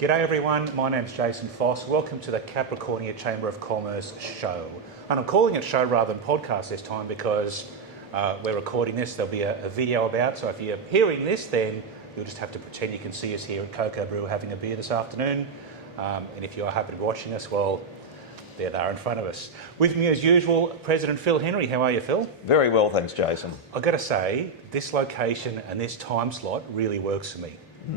G'day everyone, my name's Jason Foss. Welcome to the Capricornia Chamber of Commerce show. And I'm calling it show rather than podcast this time because we're recording this, there'll be a video about, so if you're hearing this then you'll just have to pretend you can see us here at Cocoa Brew having a beer this afternoon. And if you are happy to be watching us, well, there they are in front of us. With me as usual, President Phil Henry. How are you, Phil? Very well, thanks, Jason. I've got to say, this location and this time slot really works for me.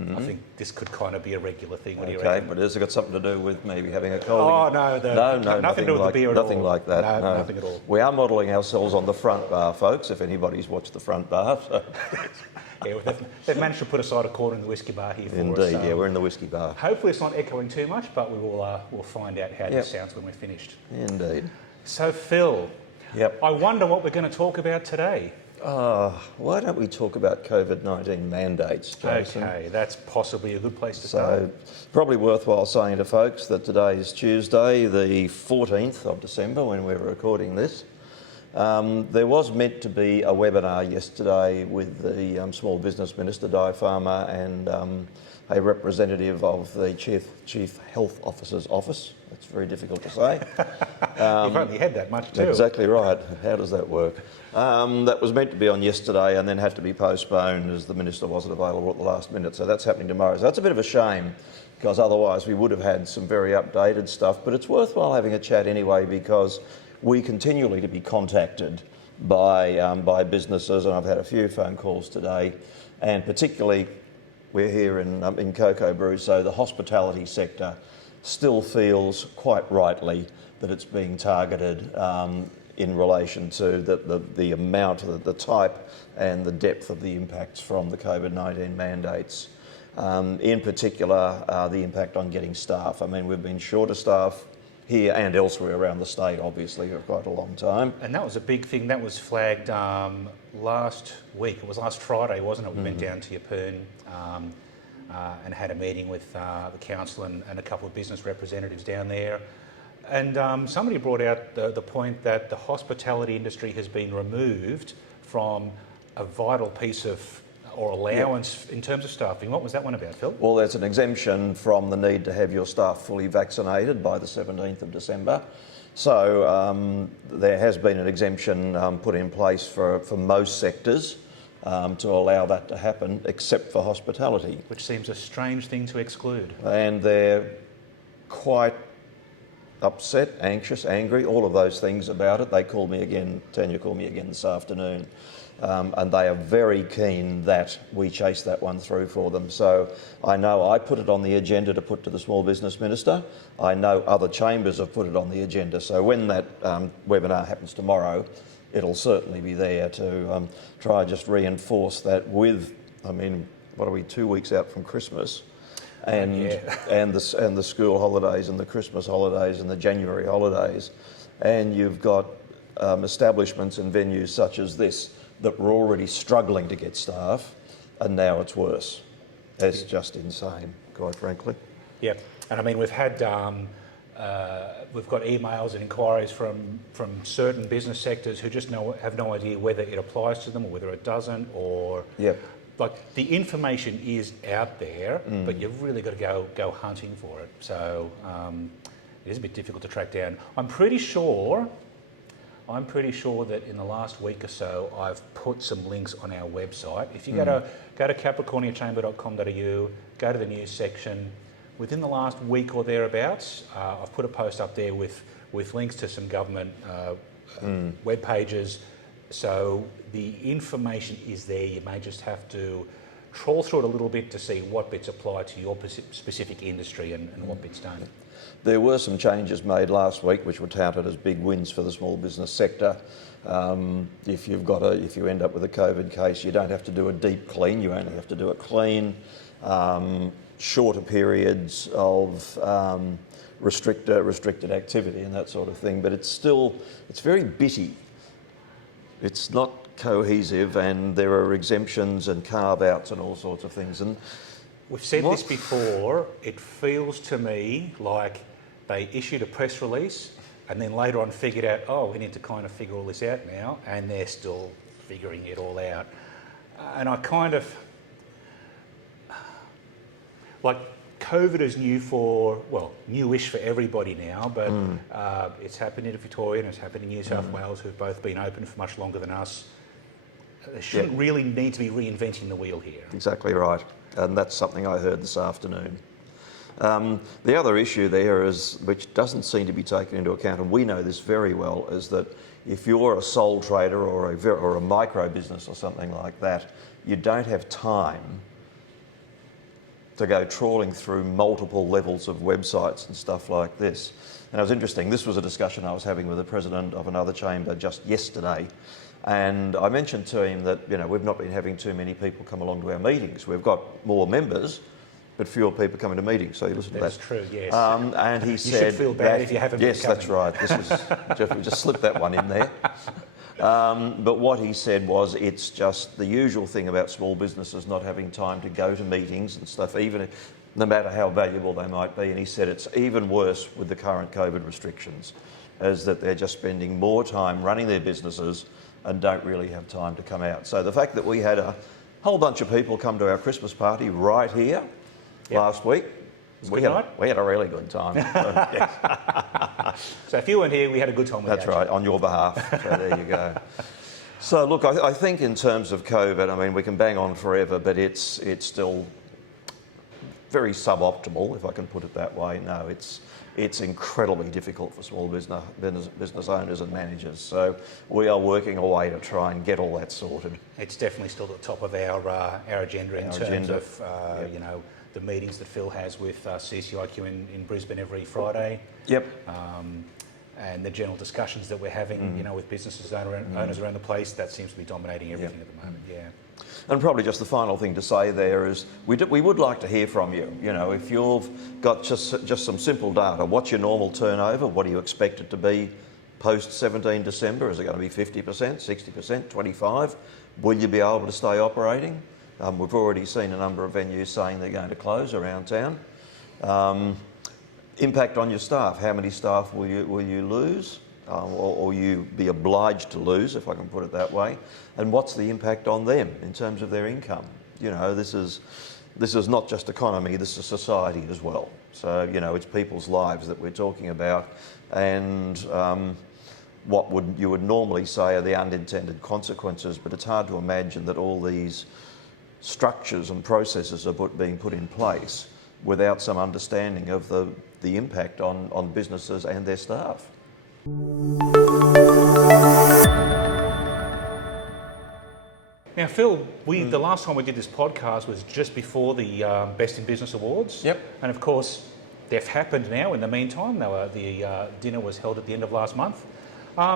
I think this could kind of be a regular thing. What do you reckon? But has it got something to do with maybe having a cold? Oh, no, nothing to do with the beer at all. Nothing like that. No, nothing at all. We are modelling ourselves on the front bar, folks, if anybody's watched the front bar. So. Yeah, they've managed to put aside a corner in the whiskey bar here for us. Indeed, yeah, we're in the whiskey bar. Hopefully it's not echoing too much, but we'll find out how this sounds when we're finished. Indeed. So, Phil, I wonder what we're going to talk about today. Why don't we talk about COVID-19 mandates, Jason? Okay, that's possibly a good place to start. So, probably worthwhile saying to folks that today is Tuesday, the 14th of December, when we're recording this. There was meant to be a webinar yesterday with the Small Business Minister, Di Farmer, and a representative of the Chief Health Officer's office. That's very difficult to say. You've only had that much too. Exactly right. How does that work? That was meant to be on yesterday and then had to be postponed as the Minister wasn't available at the last minute. So that's happening tomorrow. So that's a bit of a shame because otherwise we would have had some very updated stuff. But it's worthwhile having a chat anyway because we continually to be contacted by businesses, and I've had a few phone calls today, and particularly we're here in Cocoa Brew, so the hospitality sector still feels quite rightly that it's being targeted in relation to the amount, the type and the depth of the impacts from the COVID-19 mandates. In particular, the impact on getting staff. I mean, we've been short of staff here and elsewhere around the state, obviously, for quite a long time. And that was a big thing. That was flagged last week. It was last Friday, wasn't it? We went down to Yeppoon and had a meeting with the council and a couple of business representatives down there. And somebody brought out the point that the hospitality industry has been removed from a vital piece of or allowance in terms of staffing. What was that one about, Phil? Well, there's an exemption from the need to have your staff fully vaccinated by the 17th of December. So there has been an exemption put in place for most sectors to allow that to happen, except for hospitality. Which seems a strange thing to exclude. And they're quite upset, anxious, angry, all of those things about it. They called me again, Tanya called me again this afternoon. And they are very keen that we chase that one through for them. So I know I put it on the agenda to put to the Small Business Minister. I know other chambers have put it on the agenda. So when that webinar happens tomorrow, it'll certainly be there to try just reinforce that with, I mean, what are we, 2 weeks out from Christmas? And the school holidays and the Christmas holidays and the January holidays. And you've got establishments and venues such as this that were already struggling to get staff, and now it's worse. It's just insane, quite frankly. Yeah, and I mean we've had we've got emails and inquiries from certain business sectors who just have no idea whether it applies to them or whether it doesn't, or like the information is out there, but you've really got to go hunting for it. So it is a bit difficult to track down. I'm pretty sure that in the last week or so, I've put some links on our website. If you go to capricorniachamber.com.au, go to the news section. Within the last week or thereabouts, I've put a post up there with links to some government web pages. So the information is there. You may just have to trawl through it a little bit to see what bits apply to your specific industry and what bits don't. There were some changes made last week which were touted as big wins for the small business sector. If you end up with a COVID case, you don't have to do a deep clean, you only have to do a clean. Shorter periods of restricted activity and that sort of thing, but it's very bitty. It's not cohesive, and there are exemptions and carve-outs and all sorts of things. And we've said this before, it feels to me like they issued a press release and then later on figured out, oh, we need to kind of figure all this out now, and they're still figuring it all out. And I kind of, like COVID is newish for everybody now, but it's happened in Victoria and it's happened in New South Wales, who've both been open for much longer than us. They shouldn't really need to be reinventing the wheel here. Exactly right. And that's something I heard this afternoon. The other issue there is, which doesn't seem to be taken into account, and we know this very well, is that if you're a sole trader or a micro business or something like that, you don't have time to go trawling through multiple levels of websites and stuff like this. And it was interesting, this was a discussion I was having with the president of another chamber just yesterday, and I mentioned to him that, you know, we've not been having too many people come along to our meetings. We've got more members, but fewer people coming to meetings. So you listen to that. That's true, yes. And he said, you should feel bad if you haven't been coming. Yes, that's right. This is, we just slipped that one in there. But what he said was, it's just the usual thing about small businesses not having time to go to meetings and stuff, even no matter how valuable they might be. And he said it's even worse with the current COVID restrictions, is that they're just spending more time running their businesses and don't really have time to come out. So the fact that we had a whole bunch of people come to our Christmas party right here last week, we had a really good time. So if you weren't here, we had a good time with That's right, on your behalf. So there you go. So look, I think in terms of COVID, I mean, we can bang on forever, but it's still very suboptimal, if I can put it that way. No, it's incredibly difficult for small business owners and managers. So we are working away to try and get all that sorted. It's definitely still at the top of our agenda in terms of you know, the meetings that Phil has with CCIQ in Brisbane every Friday. Yep. And the general discussions that we're having, you know, with businesses owners around the place, that seems to be dominating everything at the moment. Yeah. And probably just the final thing to say there is, we would like to hear from you. You know, if you've got just some simple data, what's your normal turnover? What do you expect it to be post 17 December? Is it going to be 50%, 60%, 25%? Will you be able to stay operating? We've already seen a number of venues saying they're going to close around town. Impact on your staff. How many staff will you lose? Or you be obliged to lose, if I can put it that way, and what's the impact on them in terms of their income? You know, this is not just economy, this is society as well. So, you know, it's people's lives that we're talking about, and what you would normally say are the unintended consequences, but it's hard to imagine that all these structures and processes are being put in place without some understanding of the impact on businesses and their staff. Now, Phil, the last time we did this podcast was just before the Best in Business Awards. Yep. And of course, they've happened now in the meantime. The dinner was held at the end of last month.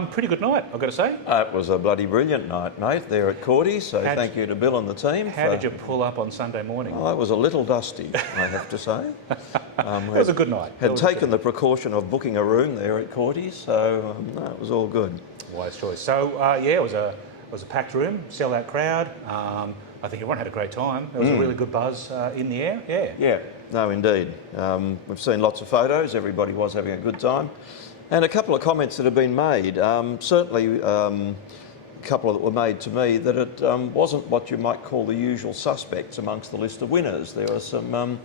Pretty good night, I've got to say. It was a bloody brilliant night, mate, there at Cordy's, so thank you to Bill and the team. How did you pull up on Sunday morning? Oh, it was a little dusty, I have to say. It was a good night. Had taken the precaution of booking a room there at Cordy's, so no, it was all good. Wise choice. So, yeah, it was a packed room, sell-out crowd. I think everyone had a great time. There was a really good buzz in the air, yeah. Yeah, no, indeed. We've seen lots of photos, everybody was having a good time. And a couple of comments that have been made, certainly a couple that were made to me, that it wasn't what you might call the usual suspects amongst the list of winners. There were some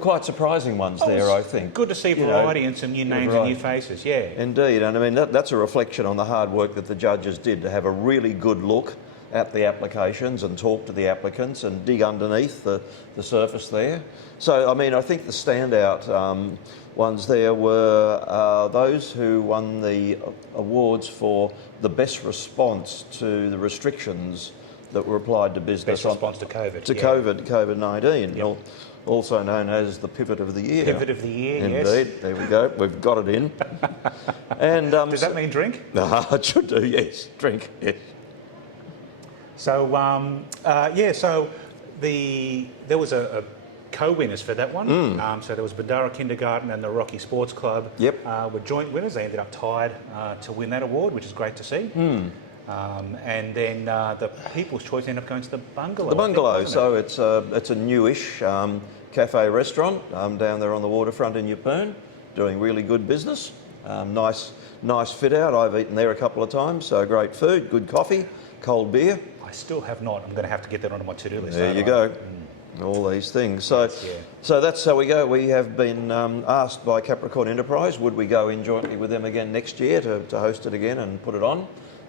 quite surprising ones there, I think. Good to see variety and some new names and new faces, yeah. Indeed, and I mean that's a reflection on the hard work that the judges did to have a really good look at the applications and talk to the applicants and dig underneath the surface there. So, I mean, I think the standout ones there were those who won the awards for the best response to the restrictions that were applied to business. Best response to COVID. To COVID-19, yep. Also known as the Pivot of the Year. Pivot of the Year, Indeed. yes. There we go, we've got it in. And does that mean drink? It should do, yes, drink, yes. So, so there was a co-winners for that one. So there was Bandara Kindergarten and the Rocky Sports Club were joint winners. They ended up tied to win that award, which is great to see. And then the People's Choice ended up going to the Bungalow. The Bungalow, so it's a newish cafe restaurant down there on the waterfront in Yeppoon, doing really good business. Nice fit out. I've eaten there a couple of times, so great food, good coffee, cold beer. I still have not. I'm going to have to get that onto my to-do list. There you go. all these things. So, Yes, yeah. so that's how we go. We have been asked by Capricorn Enterprise, would we go in jointly with them again next year to host it again and put it on,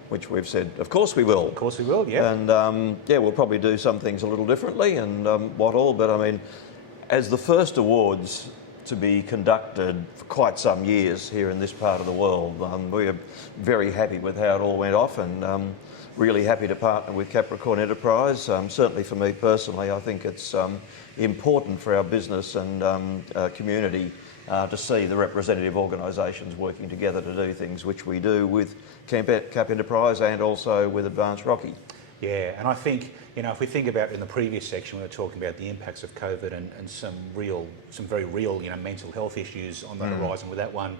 which we've said, of course we will. Of course we will, yeah. And yeah, we'll probably do some things a little differently and what all, but I mean, as the first awards to be conducted for quite some years here in this part of the world, we are very happy with how it all went off, and really happy to partner with Capricorn Enterprise. Certainly for me personally, I think it's important for our business and community to see the representative organisations working together to do things, which we do with Cap Enterprise and also with Advanced Rocky. Yeah, and I think, you know, if we think about in the previous section, we were talking about the impacts of COVID and some very real, you know, mental health issues on the horizon with that one.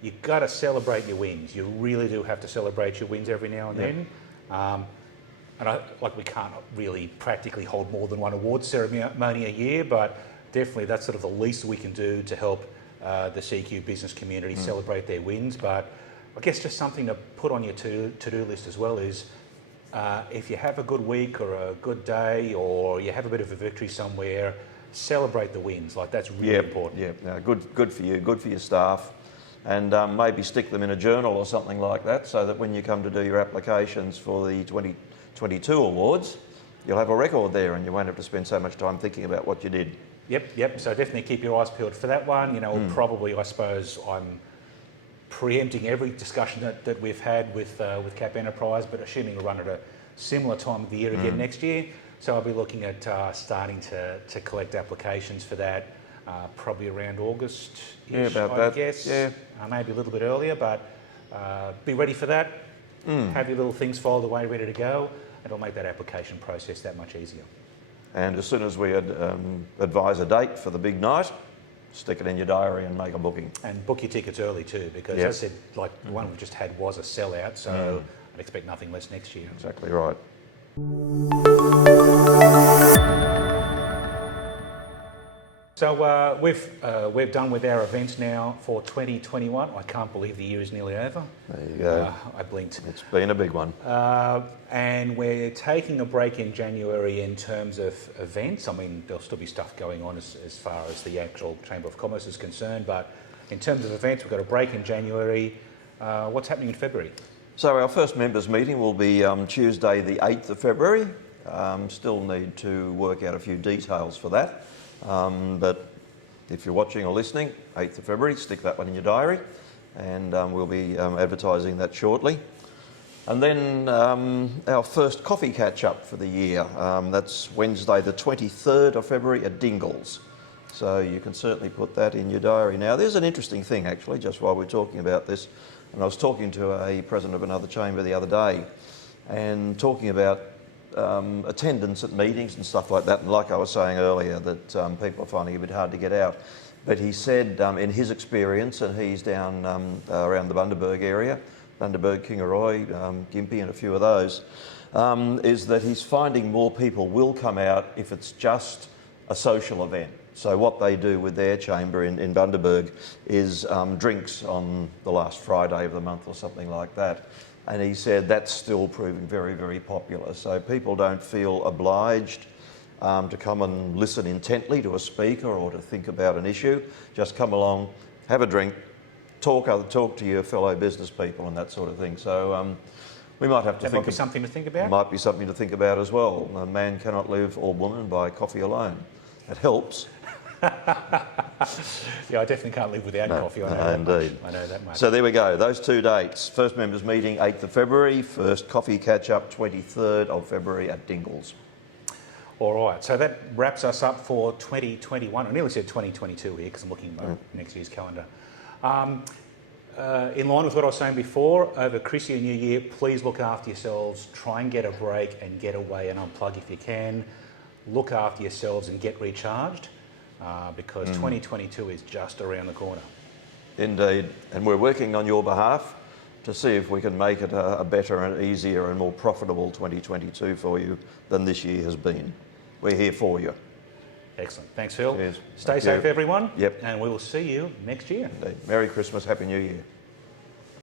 You've got to celebrate your wins. You really do have to celebrate your wins every now and then. And we can't really practically hold more than one award ceremony a year, but definitely that's sort of the least we can do to help the CQ business community celebrate their wins. But I guess just something to put on your to-do list as well is if you have a good week or a good day or you have a bit of a victory somewhere, celebrate the wins. Like, that's really important. Yeah, no, good for you, good for your staff. And maybe stick them in a journal or something like that, so that when you come to do your applications for the 2022 awards, you'll have a record there and you won't have to spend so much time thinking about what you did. Yep. So definitely keep your eyes peeled for that one. You know, probably, I suppose, I'm preempting every discussion that we've had with Cap Enterprise, but assuming we'll run at a similar time of the year again next year. So I'll be looking at starting to collect applications for that. Probably around August-ish, I guess. Yeah. Maybe a little bit earlier, but be ready for that. Have your little things filed away, ready to go. It'll make that application process that much easier. And as soon as we advise a date for the big night, stick it in your diary and make a booking. And book your tickets early too, because as I said, like the one we just had was a sellout, so I'd expect nothing less next year. Exactly right. So we've done with our events now for 2021. I can't believe the year is nearly over. There you go. I blinked. It's been a big one. And we're taking a break in January in terms of events. I mean, there'll still be stuff going on as far as the actual Chamber of Commerce is concerned, but in terms of events, we've got a break in January. What's happening in February? So our first members meeting will be Tuesday the 8th of February. Still need to work out a few details for that. But if you're watching or listening, 8th of February, stick that one in your diary, and we'll be advertising that shortly. And then our first coffee catch-up for the year, that's Wednesday the 23rd of February at Dingles. So you can certainly put that in your diary. Now, there's an interesting thing, actually, just while we're talking about this, and I was talking to a president of another chamber the other day, and talking about attendance at meetings and stuff like that, and like I was saying earlier, that people are finding it a bit hard to get out. But he said in his experience, and he's down around the Bundaberg area, Bundaberg, Kingaroy, Gympie and a few of those, is that he's finding more people will come out if it's just a social event. So what they do with their chamber in Bundaberg is drinks on the last Friday of the month or something like that. And he said that's still proving very, very popular. So people don't feel obliged to come and listen intently to a speaker or to think about an issue. Just come along, have a drink, talk to your fellow business people and that sort of thing. So we might have to that might be something to think about. Might be something to think about as well. A man cannot live, or woman, by coffee alone. It helps. Yeah, I definitely can't live without coffee. I know that indeed. much. I know that much. So there we go. Those two dates. First members meeting 8th of February. First coffee catch up 23rd of February at Dingles. All right. So that wraps us up for 2021. I nearly said 2022 here because I'm looking at next year's calendar. In line with what I was saying before, over Chrissy and New Year, please look after yourselves. Try and get a break and get away and unplug if you can. Look after yourselves and get recharged. Because 2022 is just around the corner. Indeed, and we're working on your behalf to see if we can make it a better and easier and more profitable 2022 for you than this year has been. We're here for you. Excellent. Thanks, Phil. Cheers. Stay safe, everyone. Yep. And we will see you next year. Indeed. Merry Christmas, Happy New Year.